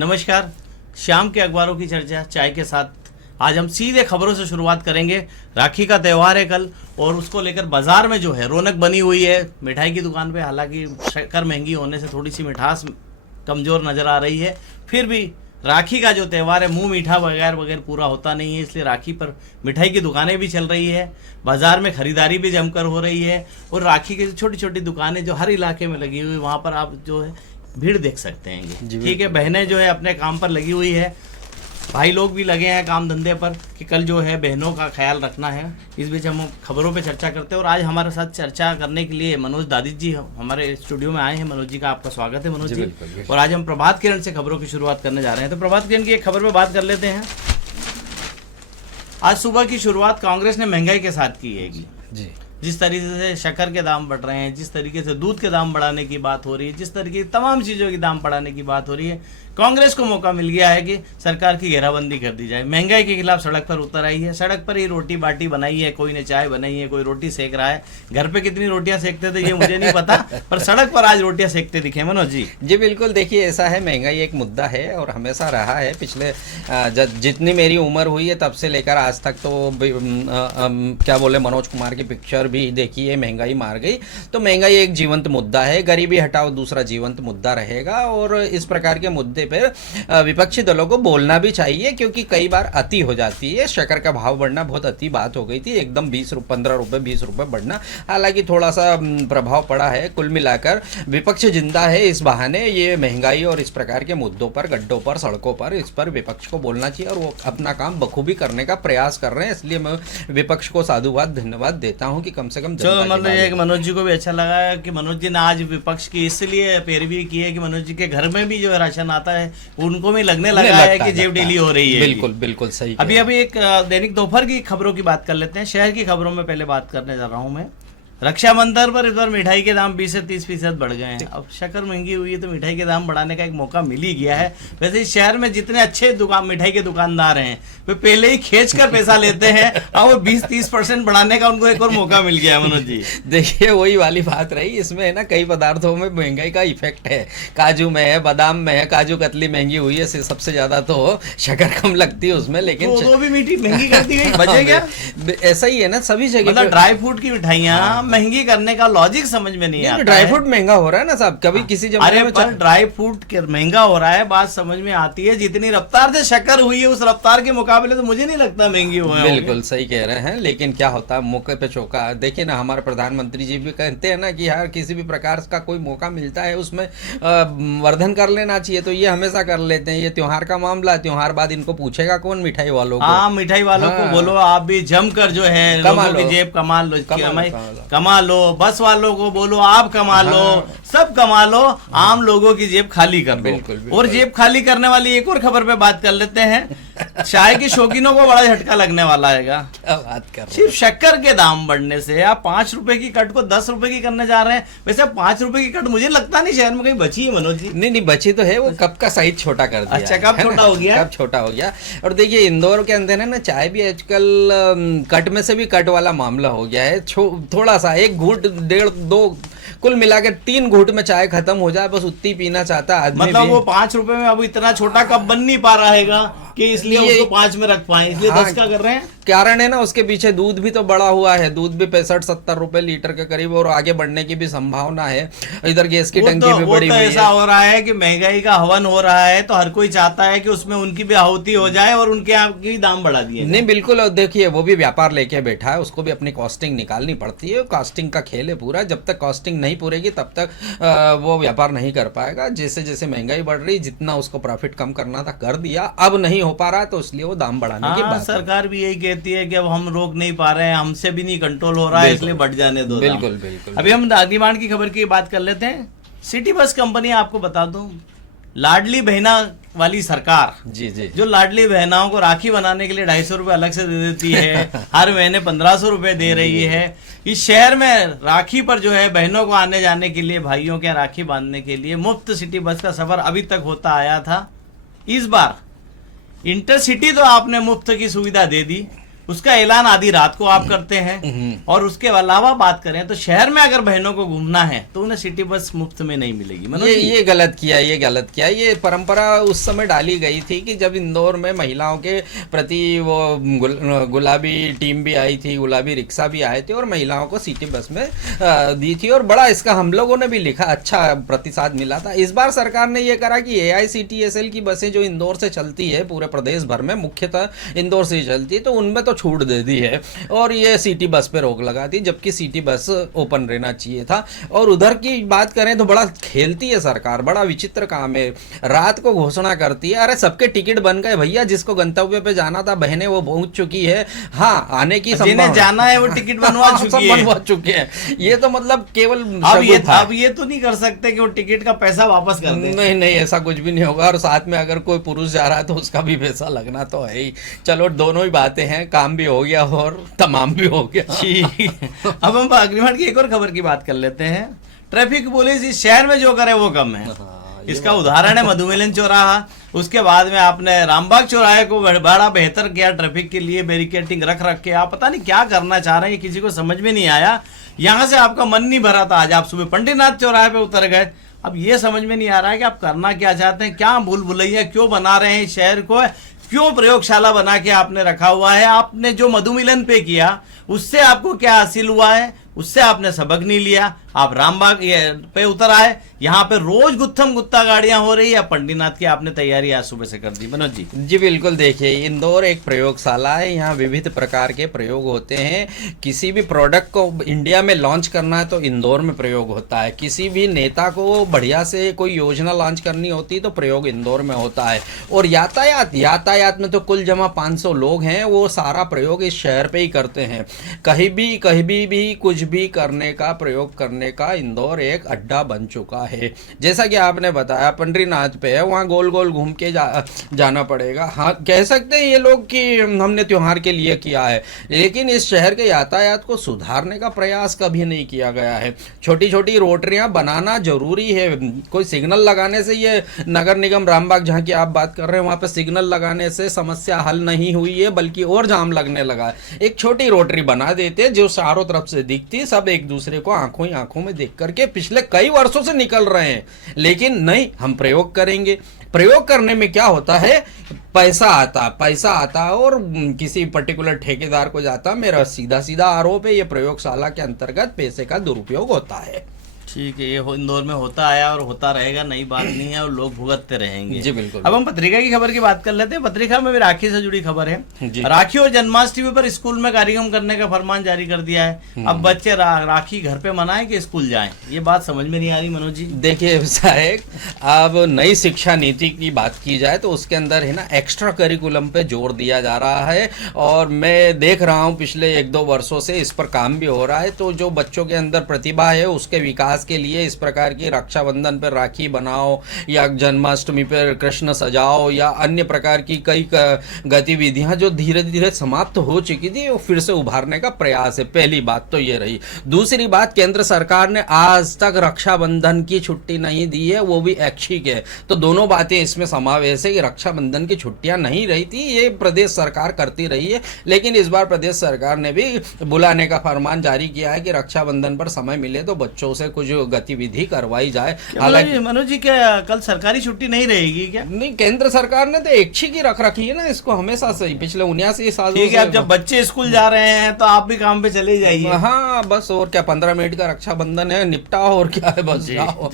नमस्कार। शाम के अखबारों की चर्चा चाय के साथ आज हम सीधे खबरों से शुरुआत करेंगे। राखी का त्यौहार है कल और उसको लेकर बाजार में जो है रौनक बनी हुई है। मिठाई की दुकान पे हालांकि शक्कर महंगी होने से थोड़ी सी मिठास कमज़ोर नज़र आ रही है, फिर भी राखी का जो त्यौहार है मुंह मीठा बगैर पूरा होता नहीं है, इसलिए राखी पर मिठाई की दुकानें भी चल रही है। बाजार में खरीदारी भी जमकर हो रही है और राखी की छोटी छोटी दुकानें जो हर इलाके में लगी हुई, वहाँ पर आप जो है भीड़ देख सकते हैं। ठीक है, बहनें जो है अपने काम पर लगी हुई है, भाई लोग भी लगे हैं काम धंधे पर कि कल जो है बहनों का ख्याल रखना है। इस बीच हम खबरों पे चर्चा करते हैं और आज हमारे साथ चर्चा करने के लिए मनोज दादी जी हमारे स्टूडियो में आए हैं। मनोज जी का आपका स्वागत है। मनोज जी, और आज हम प्रभात किरण से खबरों की शुरुआत करने जा रहे हैं। तो प्रभात किरण की एक खबर पे बात कर लेते हैं। आज सुबह की शुरुआत कांग्रेस ने महंगाई के साथ की है जी। जिस तरीके से शक्कर के दाम बढ़ रहे हैं, जिस तरीके से दूध के दाम बढ़ाने की बात हो रही है, जिस तरीके की तमाम चीज़ों की दाम बढ़ाने की बात हो रही है, कांग्रेस को मौका मिल गया है कि सरकार की घेराबंदी कर दी जाए। महंगाई के खिलाफ सड़क पर उतर आई है। सड़क पर ही रोटी बाटी बनाई है, कोई ने चाय बनाई है, कोई रोटी सेक रहा है। घर पे कितनी रोटियां सेकते थे ये मुझे नहीं पता, पर सड़क पर आज रोटियां सेकते दिखे। मनोज जी जी बिल्कुल, देखिए ऐसा है, महंगाई एक मुद्दा है और हमेशा रहा है। पिछले जितनी मेरी उम्र हुई है तब से लेकर आज तक तो क्या बोले, मनोज कुमार की पिक्चर भी देखी है, महंगाई मार गई। तो महंगाई एक जीवंत मुद्दा है, गरीबी हटाओ दूसरा जीवंत मुद्दा रहेगा। और इस प्रकार के मुद्दे पर विपक्षी दलों को बोलना भी चाहिए, क्योंकि कई बार अति हो जाती है। शक्कर का भाव बढ़ना बहुत अति बात हो गई थी, एकदम 15 रुपए 20 रुपए बढ़ना। हालांकि थोड़ा सा प्रभाव पड़ा है। कुल मिलाकर विपक्ष जिंदा है इस बहाने। ये महंगाई और इस प्रकार के मुद्दों पर, गड्ढों पर, सड़कों पर, इस पर विपक्ष को बोलना चाहिए और वो अपना काम बखूबी करने का प्रयास कर रहे हैं। इसलिए मैं विपक्ष को साधुवाद धन्यवाद देता हूं कि कम से कम मनोज जी को भी अच्छा लगा कि मनोज जी ने आज विपक्ष की इसलिए पैरवी की है कि मनोज जी के घर में भी जो है राशन आता है, उनको भी लगने लगा है कि जेब ढीली हो रही है। बिल्कुल बिल्कुल सही। अभी एक दैनिक दोपहर की खबरों की बात कर लेते हैं। शहर की खबरों में पहले बात करने जा रहा हूं मैं। रक्षाबंधन पर इस बार मिठाई के दाम 20 से 30% बढ़ गए हैं। अब शक्कर महंगी हुई है तो मिठाई के दाम बढ़ाने का एक मौका मिल ही गया है। वैसे इस शहर में जितने अच्छे मिठाई के दुकानदार हैं वे पहले ही खींच कर पैसा लेते हैं और वो 20-30% बढ़ाने का उनको एक और मौका मिल गया है। मनोज जी देखिए वही वाली बात रही, इसमें है ना कई पदार्थों में महंगाई का इफेक्ट है। काजू में है, बादाम में है, काजू कतली महंगी हुई है सबसे ज्यादा, तो शक्कर कम लगती है उसमें, लेकिन वो भी मीठी महंगी कर दी गई। बचे क्या? ऐसा ही है ना सभी जगह, मतलब ड्राई फ्रूट की मिठाइयाँ महंगी करने का लॉजिक समझ में नहीं आता। ड्राई फ्रूट महंगा हो रहा है ना साहब, कभी किसी जमाने में ड्राई फ्रूट महंगा हो रहा है, बात समझ में आती है। जितनी रफ्तार से शक्कर हुई है उस रफ्तार के मुकाबले तो मुझे नहीं लगता महंगी हुई है। बिल्कुल सही कह रहे हैं, लेकिन क्या होता है मौके पे चौका। देखिए ना, हमारे प्रधानमंत्री जी भी कहते हैं ना कि यार किसी भी प्रकार का कोई मौका मिलता है उसमें वर्धन कर लेना चाहिए, तो ये हमेशा कर लेते हैं। ये त्योहार का मामला, त्योहार बाद इनको पूछेगा कौन मिठाई वालों को। हाँ, मिठाई वालों को बोलो आप भी जमकर जो है लोगों की जेब कमा लो, बस वालों को बोलो आप कमा लो, सब कमा लो, आम लोगों की जेब खाली कर दो। और जेब खाली करने वाली एक और खबर पे बात कर लेते हैं। चाय के शौकीनों को बड़ा झटका लगने वाला है। सिर्फ शक्कर के दाम बढ़ने से आप 5 रुपए की कट को 10 रुपए की करने जा रहे हैं। वैसे 5 रुपए की कट मुझे लगता नहीं शहर में कहीं बची है। मनोज जी नहीं बची तो है, वो कप का साइज छोटा कर दिया। अच्छा, कब छोटा हो गया? कब छोटा हो गया। और देखिए इंदौर के अंदर है ना, चाय भी आजकल कट में से भी कट वाला मामला हो गया है। थोड़ा सा 1 घूंट 1.5 2 कुल मिलाकर 3 घूंट में चाय खत्म हो जाए, बस उतनी पीना चाहता आदमी। मतलब वो 5 रुपए में अब इतना छोटा कप बन नहीं पा रहेगा कि इसलिए उसको 5 में रख पाए, इसलिए 10 का कर रहे हैं। कारण है ना उसके पीछे दूध भी तो बढ़ा हुआ है। दूध भी 65-70 रुपए लीटर के करीब, और आगे बढ़ने की भी संभावना है। इधर गैस की टंकी भी बड़ी हुई है। ऐसा हो रहा है कि महंगाई का हवन हो रहा है तो हर कोई चाहता है कि उसमें उनकी भी आहुति हो जाए और उनके आपकी दाम बढ़ा दिए। नहीं बिल्कुल, और देखिए वो भी व्यापार लेके बैठा है, उसको भी अपनी कॉस्टिंग निकालनी पड़ती है। कॉस्टिंग का खेल है पूरा। जब तक कॉस्टिंग नहीं पूरेगी तब तक वो व्यापार नहीं कर पाएगा। जैसे जैसे महंगाई बढ़ रही, जितना उसको प्रॉफिट कम करना था कर दिया, अब नहीं हो पा रहा तो इसलिए वो दाम बढ़ाने की बात। सरकार भी यही कहती है कि अब हम रोक नहीं पा रहे हैं, हमसे भी नहीं कंट्रोल हो रहा है, इसलिए बढ़ जाने दो। बिल्कुल बिल्कुल। अभी हम डिमांड की खबर की बात कर लेते हैं। सिटी बस कंपनी, आपको बता दूं, लाडली बहना वाली सरकार जी जी, जो लाडली बहनाओं को राखी बनाने के लिए 250 रुपए अलग से दे देती है, हर महीने 1500 रुपए दे रही है। इस शहर में राखी पर जो है बहनों को आने जाने के लिए, भाइयों के राखी बांधने के लिए मुफ्त सिटी बस का सफर अभी तक होता आया था। इस बार इंटरसिटी तो आपने मुफ्त की सुविधा दे दी, उसका ऐलान आधी रात को आप करते हैं। और उसके अलावा बात करें तो शहर में अगर बहनों को घूमना है तो उन्हें सिटी बस मुफ्त में नहीं मिलेगी। मनोज जी, ये गलत किया, ये गलत किया। ये परंपरा उस समय डाली गई थी कि जब इंदौर में महिलाओं के प्रति वो गुलाबी टीम भी आई थी, गुलाबी रिक्शा भी आए थे और महिलाओं को सिटी बस में दी थी, और बड़ा इसका हम लोगों ने भी लिखा, अच्छा प्रतिसाद मिला था। इस बार सरकार ने ये करा कि AICTSL की बसें जो इंदौर से चलती है पूरे प्रदेश भर में, मुख्यतः इंदौर से ही चलती है, तो उनमें तो छूट दे दी है और ये सिटी बस पे रोक लगा दी, जबकि सिटी बस ओपन रहना चाहिए था। और उधर की बात करें तो बड़ा खेलती है सरकार, बड़ा विचित्र काम है। रात को घोषणा करती है, अरे सबके टिकट बन गए भैया, जिसको गंतव्य पे जाना था बहनें वो पहुंच चुकी है, हाँ आने की जिन्हें जाना है वो टिकट बनवा चुके हैं। ये तो मतलब केवल अब ये तो नहीं कर सकते कि वो टिकट का पैसा वापस कर दें। नहीं नहीं, ऐसा कुछ भी नहीं होगा। और साथ में अगर कोई पुरुष जा रहा है तो उसका भी पैसा लगना तो है ही। चलो दोनों ही बातें हैं, काम भी हो गया और तमाम भी हो गया। ठीक, अब हम अग्रिमण की एक और खबर की बात कर लेते हैं। ट्रैफिक पुलिस इस शहर में जो करे वो कम है। इसका उदाहरण है मधुमिलन चौराहा। उसके बाद में आपने रामबाग चौराहे को बड़ा बेहतर किया, ट्रैफिक के लिए बैरिकेटिंग रख के। आप पता नहीं क्या करना चाह रहे हैं, किसी को समझ में नहीं आया। यहाँ से आपका मन नहीं भरा था, आज आप सुबह पंडितनाथ चौराहे पे उतर गए। अब ये समझ में नहीं आ रहा है कि आप करना क्या चाहते हैं, क्या भूल भुलैया क्यों बना रहे हैं शहर को, क्यों प्रयोगशाला बना के आपने रखा हुआ है। आपने जो मधुमिलन पे किया उससे आपको क्या हासिल हुआ है, उससे आपने सबक नहीं लिया। आप रामबाग पे उतर आए, यहाँ पे रोज गुत्थम गुत्ता गाड़ियां हो रही है। पंडितनाथ की आपने तैयारी आज सुबह से कर दी। मनोज जी। जी बिल्कुल, देखिए इंदौर एक प्रयोगशाला है, यहाँ विविध प्रकार के प्रयोग होते हैं। किसी भी प्रोडक्ट को इंडिया में लॉन्च करना है तो इंदौर में प्रयोग होता है। किसी भी नेता को बढ़िया से कोई योजना लॉन्च करनी होती है तो प्रयोग इंदौर में होता है। और यातायात में तो कुल जमा 500 लोग हैं, वो सारा प्रयोग इस शहर पे ही करते हैं। कहीं भी कुछ भी करने का, प्रयोग करने का इंदौर एक अड्डा बन चुका है। जैसा कि आपने बताया पंडितनाथ पे है, वहाँ गोल गोल घूम के जाना पड़ेगा। हाँ कह सकते हैं ये लोग कि हमने त्योहार के लिए किया है, लेकिन इस शहर के यातायात को सुधारने का प्रयास कभी नहीं किया गया है। छोटी छोटी रोटरियां बनाना जरूरी है। कोई सिग्नल लगाने से ये नगर निगम रामबाग जहाँ की आप बात कर रहे हैं वहाँ पे सिग्नल लगाने से समस्या हल नहीं हुई है, बल्कि और जाम लगने लगा है। एक छोटी रोटरी बना देते जो चारों तरफ से दिखती, सब एक दूसरे को आंखों ही आंखों में देख करके पिछले कई वर्षों से निकल रहे हैं। लेकिन नहीं, हम प्रयोग करेंगे। प्रयोग करने में क्या होता है, पैसा आता और किसी पर्टिकुलर ठेकेदार को जाता। मेरा सीधा आरोप है ये प्रयोगशाला के अंतर्गत पैसे का दुरुपयोग होता है। ठीक है, ये इंदौर में होता आया और होता रहेगा, नई बात नहीं है और लोग भुगतते रहेंगे। जी बिल्कुल। अब हम पत्रिका की खबर की बात कर लेते हैं। पत्रिका में भी राखी से जुड़ी खबर है। राखी और जन्माष्टमी पर स्कूल में कार्यक्रम करने का फरमान जारी कर दिया है। अब बच्चे राखी घर पे मनाएं कि स्कूल जाएं, ये बात समझ में नहीं आ रही। मनोज जी देखिए साहब, अब नई शिक्षा नीति की बात की जाए तो उसके अंदर है ना एक्स्ट्रा करिकुलम पे जोर दिया जा रहा है, और मैं देख रहा हूँ पिछले 1-2 वर्षों से इस पर काम भी हो रहा है। तो जो बच्चों के अंदर प्रतिभा है उसके विकास के लिए इस प्रकार की रक्षाबंधन पर राखी बनाओ या जन्माष्टमी पर कृष्ण सजाओ या अन्य प्रकार की कई गतिविधियां जो धीरे धीरे समाप्त हो चुकी थी वो फिर से उभारने का प्रयास है। पहली बात तो ये रही। दूसरी बात, केंद्र सरकार ने आज तक रक्षाबंधन की छुट्टी नहीं दी है, वो भी ऐच्छिक है। तो दोनों बातें इसमें समावेश है कि रक्षाबंधन की छुट्टियां नहीं रही थी, ये प्रदेश सरकार करती रही है। लेकिन इस बार प्रदेश सरकार ने भी बुलाने का फरमान जारी किया है कि रक्षाबंधन पर समय मिले तो बच्चों से कुछ गतिविधि करवाई जाए। हालांकि मनोज जी क्या कल सरकारी छुट्टी नहीं रहेगी क्या? नहीं, केंद्र सरकार ने तो ऐच्छिक ही रख रखी है ना इसको हमेशा से ही, पिछले 79 साल। ठीक है, अब जब बच्चे स्कूल जा रहे हैं तो आप भी काम पे चले जाइए। हाँ बस, और क्या, 15 मिनट का रक्षाबंधन है, निपटाओ और क्या है, बस जाओ।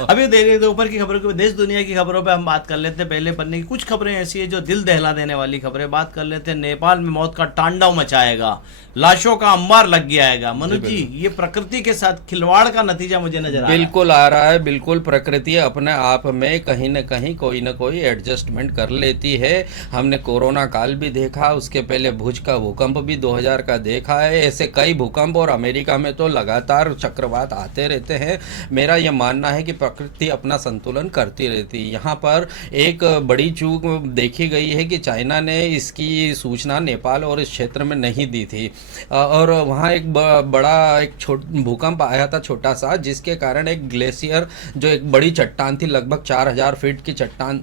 अभी देख ऊपर की खबरों, देश दुनिया की खबरों पे हम बात कर लेते हैं। पहले पन्ने की कुछ खबरें ऐसी है जो दिल दहला देने वाली खबरें बात कर लेते हैं। नेपाल में मौत का तांडव मचाएगा, लाशों का अंबार लग गया। मनोज जी, ये प्रकृति के साथ खिलवाड़ का नतीजा मुझे नजर बिल्कुल आ रहा है। बिल्कुल, प्रकृति अपने आप में कहीं न कहीं कोई न कोई एडजस्टमेंट कर लेती है। हमने कोरोना काल भी देखा, उसके पहले भुज का भूकंप भी 2000 का देखा है। ऐसे कई भूकंप, और अमेरिका में तो लगातार चक्रवात आते रहते हैं। मेरा यह मानना है कि प्रकृति अपना संतुलन करती रहती है। यहाँ पर एक बड़ी चूक देखी गई है कि चाइना ने इसकी सूचना नेपाल और इस क्षेत्र में नहीं दी थी, और वहाँ एक बड़ा एक भूकंप आया था छोटा सा, जिसके कारण एक ग्लेशियर जो एक बड़ी चट्टान थी, लगभग 4000 फीट की चट्टान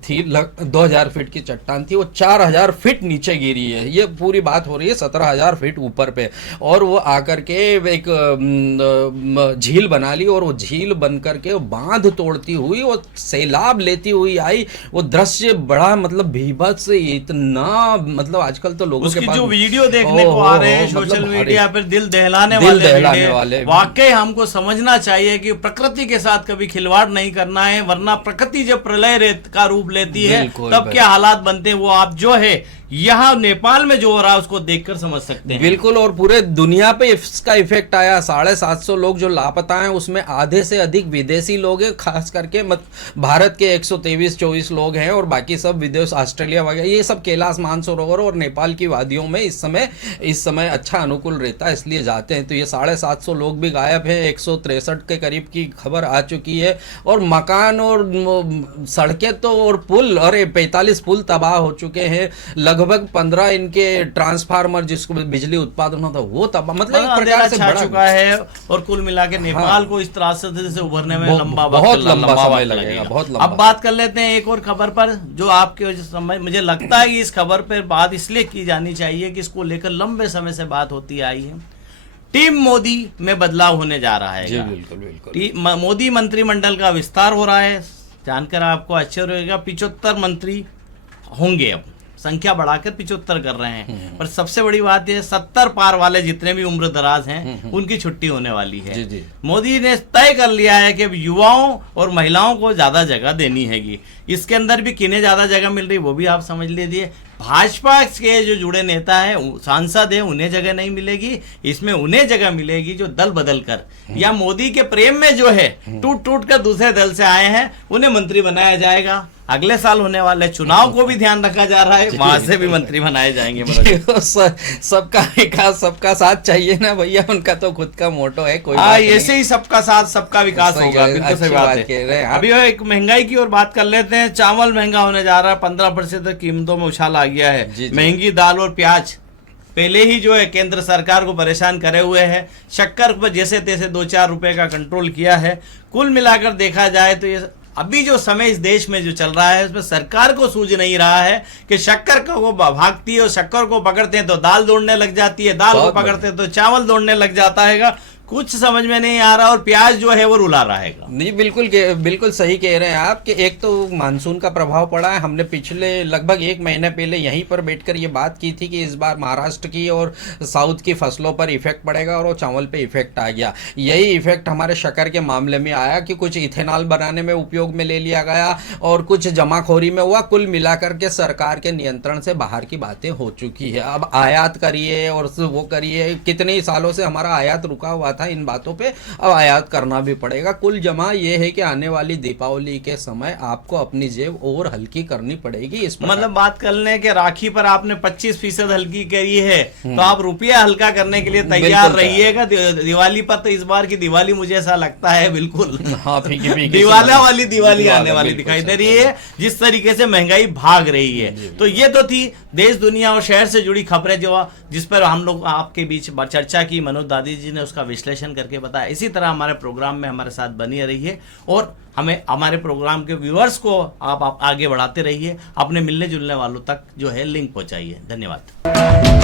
थी, 2000 फीट की चट्टान थी, वो 4000 फीट नीचे गिरी है। ये पूरी बात हो रही है 17000 फीट ऊपर पे, और वो आकर के एक झील बना ली, और वो झील बन करके वो बांध तोड़ती हुई, वो सैलाब लेती हुई आई। वो दृश्य बड़ा मतलब भीभत्स, इतना मतलब आजकल तो लोगों के उसकी पास जो वीडियो देखने को आ रहे हैं सोशल मीडिया पर, दिल दहलाने वाले वाकई हमको समझना चाहिए कि प्रकृति के साथ कभी खिलवाड़ नहीं करना है, वरना प्रकृति जब प्रलय का रूप लेती है तब क्या हालात बनते हैं वो आप जो है यहाँ नेपाल में जो हो रहा है उसको देखकर समझ सकते हैं। बिल्कुल, और पूरे दुनिया पे इसका इफेक्ट आया। 750 लोग जो लापता हैं उसमें आधे से अधिक विदेशी लोग हैं, खास करके भारत के 123-24 लोग हैं, और बाकी सब विदेश, ऑस्ट्रेलिया वगैरह, ये सब कैलाश मानसरोवर और नेपाल की वादियों में इस समय अच्छा अनुकूल रहता है, इसलिए जाते हैं। तो ये 750 लोग भी गायब हैं, 163 के करीब की खबर आ चुकी है, और मकान और सड़कें तो और पुल, और 45 पुल तबाह हो चुके हैं, लगभग 15 इनके ट्रांसफार्मर जिसको बिजली उत्पादन होता है वो तबाह, मतलब एक प्रकार से बड़ा चुका है। और कुल मिला के नेपाल को इस त्रासदी से उभरने में बहुत लंबा समय लगेगा, बहुत लंबा। अब बात कर लेते हैं एक और खबर पर, जो आपके समय मुझे लगता है कि इस खबर पर बात इसलिए की जानी चाहिए कि इसको लेकर लंबे समय से बात होती आई है। टीम मोदी में बदलाव होने जा रहा है। जी बिल्कुल बिल्कुल। मोदी मंत्रिमंडल का विस्तार हो रहा है, जानकर आपको आश्चर्य होगा। 75 मंत्री होंगे, अब संख्या बढ़ाकर 75 कर रहे हैं। पर सबसे बड़ी बात यह 70 पार वाले जितने भी उम्र दराज हैं उनकी छुट्टी होने वाली है। जी जी। मोदी ने तय कर लिया है कि अब युवाओं और महिलाओं को ज्यादा जगह देनी हैगी। इसके अंदर भी किन्हें ज्यादा जगह मिल रही वो भी आप समझ लीजिए। भाजपा के जो जुड़े नेता है, सांसद है, उन्हें जगह नहीं मिलेगी। इसमें उन्हें जगह मिलेगी जो दल बदल कर या मोदी के प्रेम में जो है टूट टूट कर दूसरे दल से आए हैं, उन्हें मंत्री बनाया जाएगा। अगले साल होने वाले चुनाव को भी ध्यान रखा जा रहा है, वहां से भी मंत्री बनाए जाएंगे। सबका विकास सबका साथ चाहिए ना भैया, उनका तो खुद का मोटो है। कोई ऐसे ही सबका साथ सबका विकास होगा। बिल्कुल सही बात है। अभी एक महंगाई की ओर बात कर लेते हैं। चावल महंगा होने जा रहा है, 15% कीमतों में उछाल आ गया है। महंगी दाल और प्याज पहले ही जो है केंद्र सरकार को परेशान करे हुए है। शक्कर पर जैसे तैसे 2-4 रुपए का कंट्रोल किया है। कुल मिलाकर देखा जाए तो ये अभी जो समय इस देश में जो चल रहा है उसमें सरकार को सूझ नहीं रहा है कि शक्कर को भागती है, और शक्कर को पकड़ते हैं तो दाल दौड़ने लग जाती है, दाल को पकड़ते हैं तो चावल दौड़ने लग जाता है। कुछ समझ में नहीं आ रहा, और प्याज जो है वो रुला रहेगा। नहीं, बिल्कुल सही कह रहे हैं आप कि एक तो मानसून का प्रभाव पड़ा है। हमने पिछले लगभग 1 महीने पहले यहीं पर बैठकर ये बात की थी कि इस बार महाराष्ट्र की और साउथ की फसलों पर इफेक्ट पड़ेगा, और वो चावल पे इफेक्ट आ गया। यही इफेक्ट हमारे शक्कर के मामले में आया कि कुछ इथेनॉल बनाने में उपयोग में ले लिया गया और कुछ जमाखोरी में हुआ। कुल मिलाकर के सरकार के नियंत्रण से बाहर की बातें हो चुकी है। अब आयात करिए और वो करिए, कितने ही सालों से हमारा आयात रुका हुआ था इन बातों पे, अब आयात करना भी पड़ेगा। कुल जमा ये है कि आने वाली दीपावली के समय आपको अपनी जेब और हल्की करनी पड़ेगी। इस मतलब बात कर लें कि राखी पर आपने 25% हल्की करी है, तो आप रुपया हल्का करने के लिए तैयार रहिएगा। दिवाली पर तो इस बार की दिवाली मुझे ऐसा लगता है बिल्कुल दिवाला वाली दिवाली आने वाली दिखाई दे रही है, जिस तरीके से महंगाई भाग रही है। तो ये तो थी देश दुनिया और शहर से जुड़ी खबरें जिस पर हम लोग आपके बीच चर्चा की। मनोज दादी जी ने उसका विश्लेषण करके बताया। इसी तरह हमारे प्रोग्राम में हमारे साथ बनी रहिए, और हमें हमारे प्रोग्राम के व्यूअर्स को आप आगे बढ़ाते रहिए। अपने मिलने जुलने वालों तक जो है लिंक पहुंचाइए। धन्यवाद।